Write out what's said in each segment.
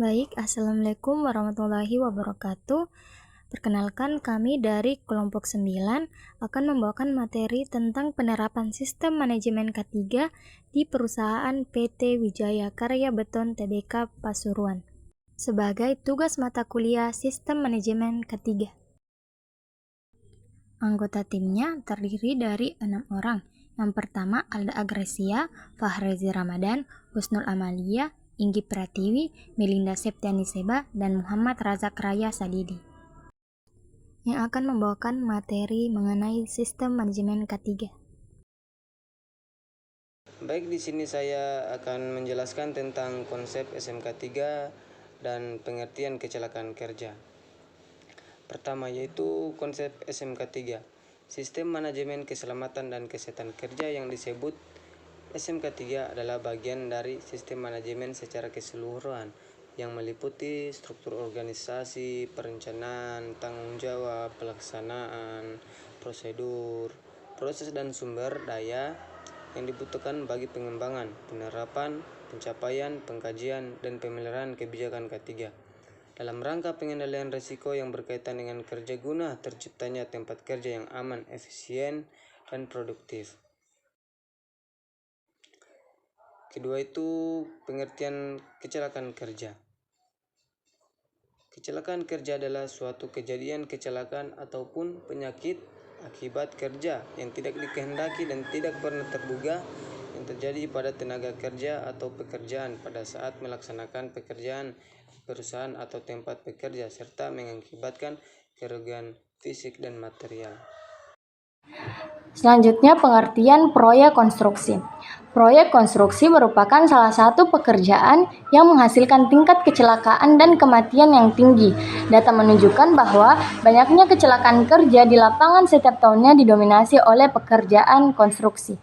Baik, Assalamualaikum warahmatullahi wabarakatuh. Perkenalkan, kami dari kelompok 9 akan membawakan materi tentang penerapan sistem manajemen K3 di perusahaan PT Wijaya Karya Beton Tbk Pasuruan sebagai tugas mata kuliah sistem manajemen K3. Anggota timnya terdiri dari 6 orang. Yang pertama, Alda Agresia, Fahrezi Ramadan, Husnul Amalia, Inggi Pratiwi, Melinda Septianiseba, dan Muhammad Razak Raya Sadidi, yang akan membawakan materi mengenai sistem manajemen K3. Baik, di sini saya akan menjelaskan tentang konsep SMK 3 dan pengertian kecelakaan kerja. Pertama yaitu konsep SMK 3, Sistem Manajemen Keselamatan dan Kesehatan Kerja. Yang disebut SMK 3 adalah bagian dari sistem manajemen secara keseluruhan yang meliputi struktur organisasi, perencanaan, tanggung jawab, pelaksanaan, prosedur, proses dan sumber daya yang dibutuhkan bagi pengembangan, penerapan, pencapaian, pengkajian, dan pemeliharaan kebijakan K3 dalam rangka pengendalian risiko yang berkaitan dengan kerja guna terciptanya tempat kerja yang aman, efisien, dan produktif. Kedua itu pengertian kecelakaan kerja. Kecelakaan kerja adalah suatu kejadian kecelakaan ataupun penyakit akibat kerja yang tidak dikehendaki dan tidak pernah terduga yang terjadi pada tenaga kerja atau pekerjaan pada saat melaksanakan pekerjaan perusahaan atau tempat bekerja serta mengakibatkan kerugian fisik dan material. Selanjutnya, pengertian proyek konstruksi. Proyek konstruksi merupakan salah satu pekerjaan yang menghasilkan tingkat kecelakaan dan kematian yang tinggi. Data menunjukkan bahwa banyaknya kecelakaan kerja di lapangan setiap tahunnya didominasi oleh pekerjaan konstruksi.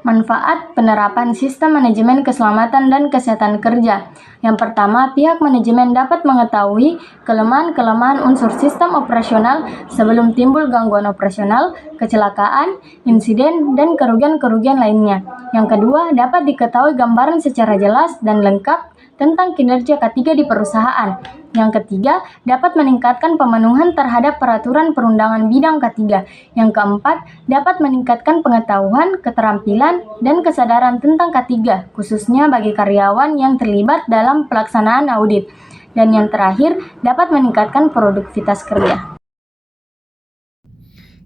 Manfaat penerapan sistem manajemen keselamatan dan kesehatan kerja. Yang pertama, pihak manajemen dapat mengetahui kelemahan-kelemahan unsur sistem operasional sebelum timbul gangguan operasional, kecelakaan, insiden, dan kerugian-kerugian lainnya. Yang kedua, dapat diketahui gambaran secara jelas dan lengkap tentang kinerja K3 di perusahaan. Yang ketiga, dapat meningkatkan pemenuhan terhadap peraturan perundangan bidang K3. Yang keempat, dapat meningkatkan pengetahuan, keterampilan, dan kesadaran tentang K3, khususnya bagi karyawan yang terlibat dalam pelaksanaan audit. Dan yang terakhir, dapat meningkatkan produktivitas kerja.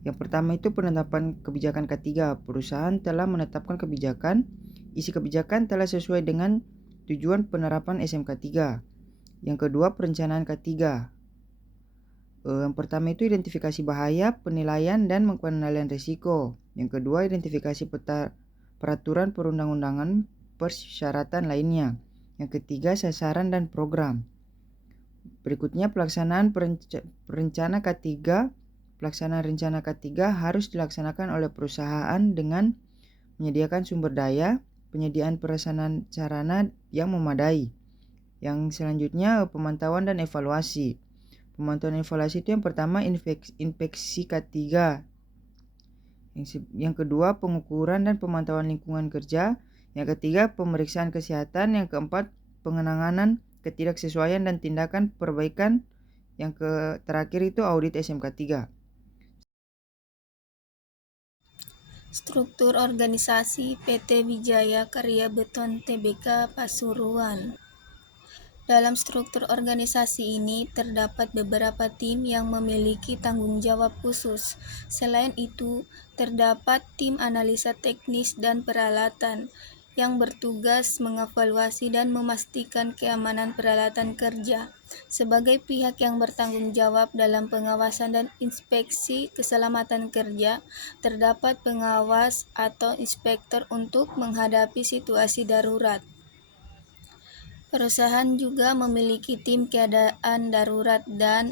Yang pertama itu penetapan kebijakan K3. Perusahaan telah menetapkan kebijakan. Isi kebijakan telah sesuai dengan tujuan penerapan SMK 3. Yang kedua, perencanaan K3. Yang pertama itu identifikasi bahaya, penilaian, dan pengendalian risiko. Yang kedua, identifikasi peraturan perundang-undangan, persyaratan lainnya. Yang ketiga, sasaran dan program. Berikutnya, pelaksanaan rencana K3. Pelaksanaan rencana K3 harus dilaksanakan oleh perusahaan dengan menyediakan sumber daya, penyediaan prasarana yang memadai. Yang selanjutnya, pemantauan dan evaluasi. Pemantauan dan evaluasi itu yang pertama inspeksi K3. Yang kedua, pengukuran dan pemantauan lingkungan kerja. Yang ketiga, pemeriksaan kesehatan. Yang keempat, pengenanganan ketidaksesuaian dan tindakan perbaikan. Yang terakhir itu audit SMK 3. Struktur organisasi PT Wijaya Karya Beton Tbk Pasuruan. Dalam struktur organisasi ini terdapat beberapa tim yang memiliki tanggung jawab khusus. Selain itu, terdapat tim analisa teknis dan peralatan yang bertugas mengevaluasi dan memastikan keamanan peralatan kerja. Sebagai pihak yang bertanggung jawab dalam pengawasan dan inspeksi keselamatan kerja, terdapat pengawas atau inspektor untuk menghadapi situasi darurat. Perusahaan juga memiliki tim keadaan darurat dan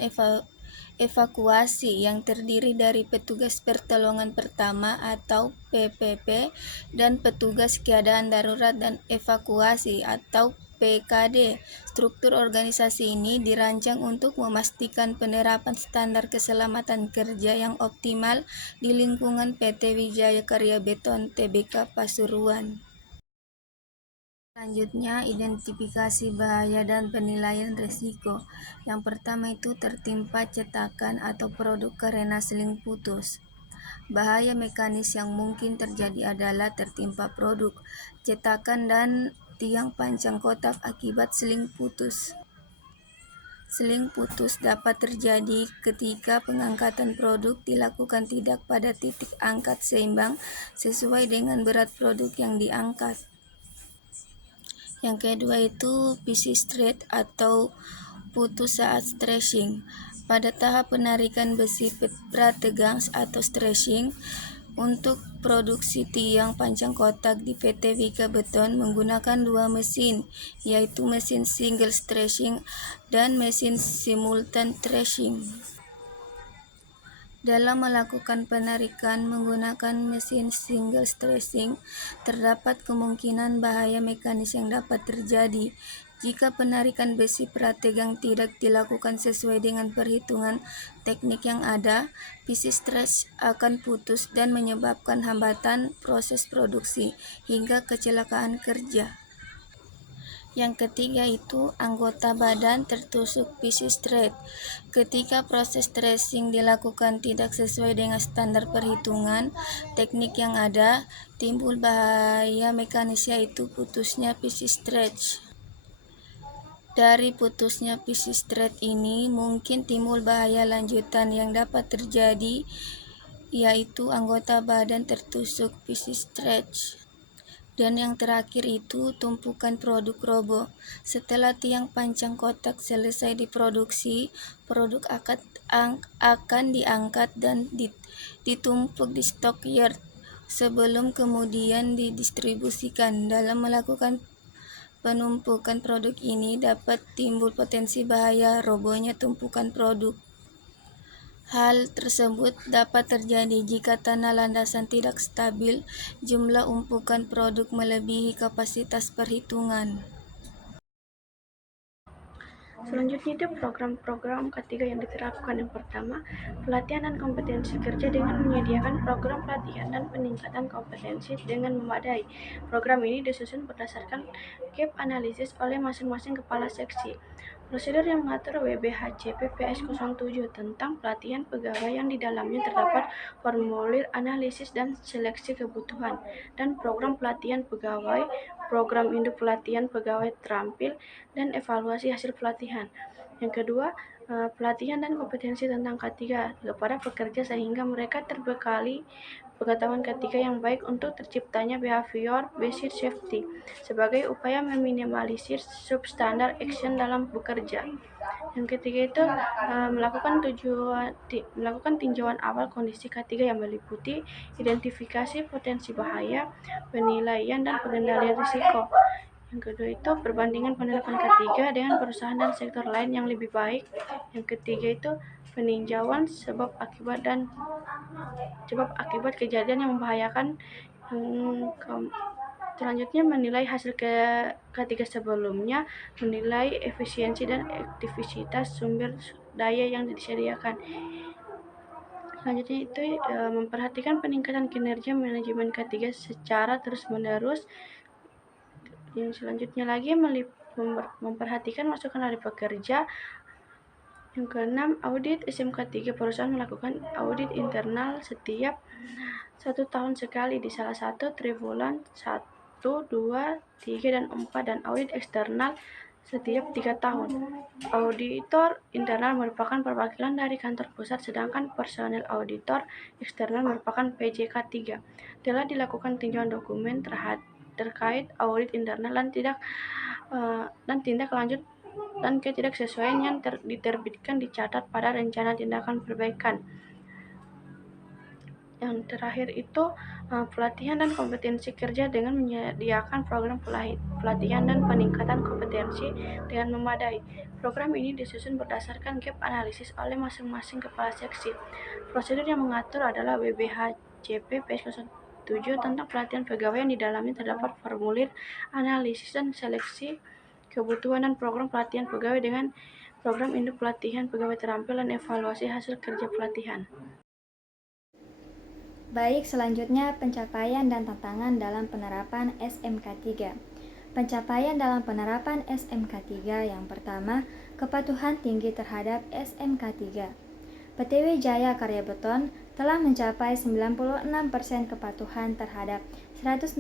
evakuasi yang terdiri dari petugas pertolongan pertama atau PPP dan petugas keadaan darurat dan evakuasi atau PKD. Struktur organisasi ini dirancang untuk memastikan penerapan standar keselamatan kerja yang optimal di lingkungan PT Wijaya Karya Beton Tbk Pasuruan. Selanjutnya, identifikasi bahaya dan penilaian risiko. Yang pertama itu tertimpa cetakan atau produk karena seling putus. Bahaya mekanis yang mungkin terjadi adalah tertimpa produk, cetakan, dan tiang panjang kotak akibat seling putus. Seling putus dapat terjadi ketika pengangkatan produk dilakukan tidak pada titik angkat seimbang sesuai dengan berat produk yang diangkat. Yang kedua itu pieces thread atau putus saat stretching. Pada tahap penarikan besi prategang atau stretching, untuk produksi tiang panjang kotak di PT Wika Beton menggunakan dua mesin, yaitu mesin single stretching dan mesin simultan stretching. Dalam melakukan penarikan menggunakan mesin single stretching, terdapat kemungkinan bahaya mekanis yang dapat terjadi jika penarikan besi prategang tidak dilakukan sesuai dengan perhitungan teknik yang ada. Pieces stretch akan putus dan menyebabkan hambatan proses produksi hingga kecelakaan kerja. Yang ketiga itu anggota badan tertusuk pieces thread. Ketika proses tracing dilakukan tidak sesuai dengan standar perhitungan teknik yang ada, timbul bahaya mekanis yaitu putusnya pieces thread. Dari putusnya pieces thread ini mungkin timbul bahaya lanjutan yang dapat terjadi, yaitu anggota badan tertusuk pieces thread. Dan yang terakhir itu tumpukan produk roboh. Setelah tiang panjang kotak selesai diproduksi, produk akan diangkat dan ditumpuk di stockyard sebelum kemudian didistribusikan. Dalam melakukan penumpukan produk ini dapat timbul potensi bahaya robohnya tumpukan produk. Hal tersebut dapat terjadi jika tanah landasan tidak stabil, jumlah umpukan produk melebihi kapasitas perhitungan. Selanjutnya itu program-program ketiga yang diterapkan. Yang pertama, pelatihan dan kompetensi kerja dengan menyediakan program pelatihan dan peningkatan kompetensi dengan memadai. Program ini disusun berdasarkan gap analisis oleh masing-masing kepala seksi. Prosedur yang mengatur WBHJP PS07 tentang pelatihan pegawai yang di dalamnya terdapat formulir analisis dan seleksi kebutuhan, dan program pelatihan pegawai, program induk pelatihan pegawai terampil, dan evaluasi hasil pelatihan. Yang kedua, pelatihan dan kompetensi tentang K3 kepada pekerja sehingga mereka terbekali pengetahuan K3 yang baik untuk terciptanya behavior based safety sebagai upaya meminimalisir substandard action dalam bekerja. Yang ketiga itu melakukan tinjauan awal kondisi K3 yang meliputi identifikasi potensi bahaya, penilaian dan pengendalian risiko. Yang kedua itu perbandingan penerapan K3 dengan perusahaan dan sektor lain yang lebih baik. Yang ketiga itu peninjauan sebab akibat kejadian yang membahayakan. Selanjutnya menilai hasil K3 sebelumnya, menilai efisiensi dan efektivitas sumber daya yang disediakan. Selanjutnya itu memperhatikan peningkatan kinerja manajemen K3 secara terus-menerus. Yang selanjutnya lagi memperhatikan masukan dari pekerja. Yang keenam, audit SMK3. Perusahaan melakukan audit internal setiap 1 tahun sekali di salah satu triwulan 1, 2, 3, dan 4, dan audit eksternal setiap 3 tahun. Auditor internal merupakan perwakilan dari kantor pusat, sedangkan personel auditor eksternal merupakan PJK3. Telah dilakukan tinjauan dokumen terkait audit internal dan tindak lanjut dan ketidaksesuaian yang diterbitkan dicatat pada rencana tindakan perbaikan. Yang terakhir itu pelatihan dan kompetensi kerja dengan menyediakan program pelatihan dan peningkatan kompetensi dengan memadai. Program ini disusun berdasarkan gap analisis oleh masing-masing kepala seksi. Prosedur yang mengatur adalah WBHJP PS07 tentang pelatihan pegawai yang di dalamnya terdapat formulir analisis dan seleksi kebutuhan, dan program pelatihan pegawai dengan program induk pelatihan pegawai terampil dan evaluasi hasil kerja pelatihan. Baik, selanjutnya pencapaian dan tantangan dalam penerapan SMK3. Pencapaian dalam penerapan SMK 3 yang pertama, kepatuhan tinggi terhadap SMK 3. PT Wijaya Karya Beton telah mencapai 96% kepatuhan terhadap 166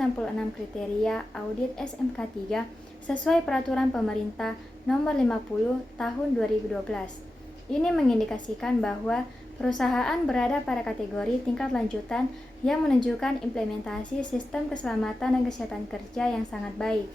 kriteria audit SMK 3 sesuai peraturan pemerintah nomor 50 tahun 2012. Ini mengindikasikan bahwa perusahaan berada pada kategori tingkat lanjutan yang menunjukkan implementasi sistem keselamatan dan kesehatan kerja yang sangat baik.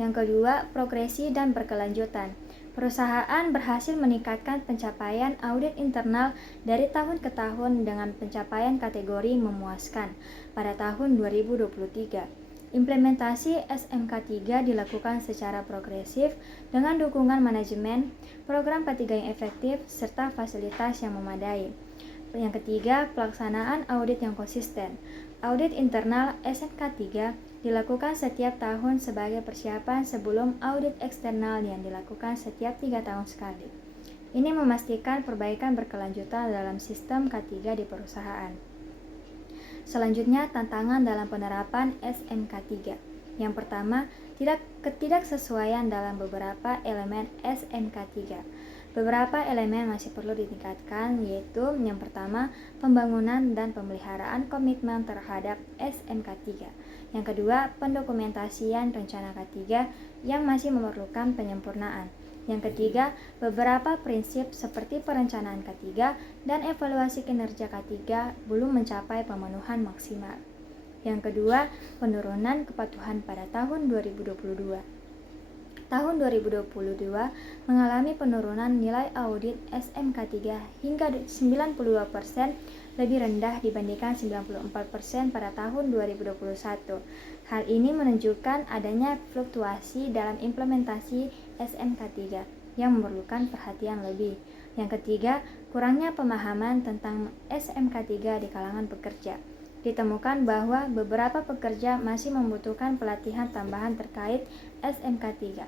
Yang kedua, progresi dan berkelanjutan. Perusahaan berhasil meningkatkan pencapaian audit internal dari tahun ke tahun dengan pencapaian kategori memuaskan pada tahun 2023. Implementasi SMK 3 dilakukan secara progresif dengan dukungan manajemen, program K3 yang efektif, serta fasilitas yang memadai. Yang ketiga, pelaksanaan audit yang konsisten. Audit internal SMK 3 dilakukan setiap tahun sebagai persiapan sebelum audit eksternal yang dilakukan setiap 3 tahun sekali. Ini memastikan perbaikan berkelanjutan dalam sistem K3 di perusahaan. Selanjutnya, tantangan dalam penerapan SMK 3. Yang pertama, ketidaksesuaian dalam beberapa elemen SMK 3. Beberapa elemen masih perlu ditingkatkan, yaitu yang pertama, pembangunan dan pemeliharaan komitmen terhadap SMK 3. Yang kedua, pendokumentasian rencana K3 yang masih memerlukan penyempurnaan. Yang ketiga, beberapa prinsip seperti perencanaan K3 dan evaluasi kinerja K3 belum mencapai pemenuhan maksimal. Yang kedua, penurunan kepatuhan pada tahun 2022. Tahun 2022 mengalami penurunan nilai audit SMK 3 hingga 92%, lebih rendah dibandingkan 94% pada tahun 2021. Hal ini menunjukkan adanya fluktuasi dalam implementasi SMK 3 yang memerlukan perhatian lebih. Yang ketiga, kurangnya pemahaman tentang SMK 3 di kalangan pekerja. Ditemukan bahwa beberapa pekerja masih membutuhkan pelatihan tambahan terkait SMK 3.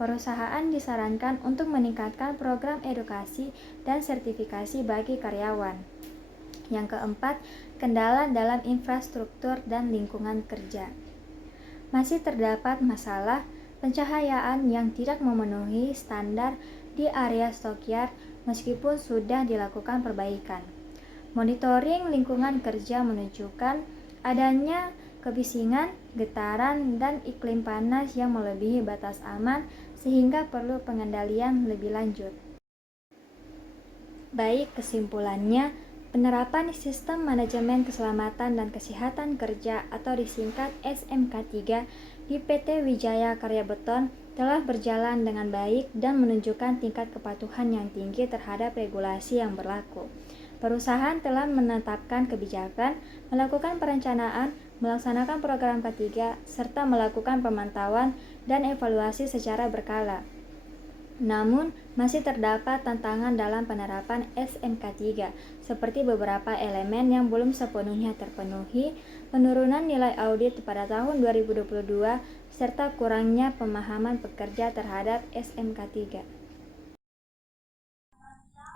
Perusahaan disarankan untuk meningkatkan program edukasi dan sertifikasi bagi karyawan. Yang keempat, kendala dalam infrastruktur dan lingkungan kerja. Masih terdapat masalah pencahayaan yang tidak memenuhi standar di area stockyard meskipun sudah dilakukan perbaikan. Monitoring lingkungan kerja menunjukkan adanya kebisingan, getaran, dan iklim panas yang melebihi batas aman sehingga perlu pengendalian lebih lanjut. Baik, kesimpulannya, penerapan Sistem Manajemen Keselamatan dan Kesehatan Kerja atau disingkat SMK 3 di PT Wijaya Karya Beton telah berjalan dengan baik dan menunjukkan tingkat kepatuhan yang tinggi terhadap regulasi yang berlaku. Perusahaan telah menetapkan kebijakan, melakukan perencanaan, melaksanakan program K3, serta melakukan pemantauan dan evaluasi secara berkala. Namun, masih terdapat tantangan dalam penerapan SMK 3, seperti beberapa elemen yang belum sepenuhnya terpenuhi, penurunan nilai audit pada tahun 2022, serta kurangnya pemahaman pekerja terhadap SMK 3.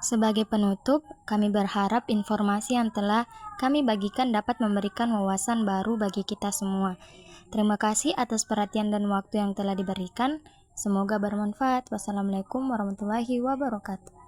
Sebagai penutup, kami berharap informasi yang telah kami bagikan dapat memberikan wawasan baru bagi kita semua. Terima kasih atas perhatian dan waktu yang telah diberikan. Semoga bermanfaat. Wassalamualaikum warahmatullahi wabarakatuh.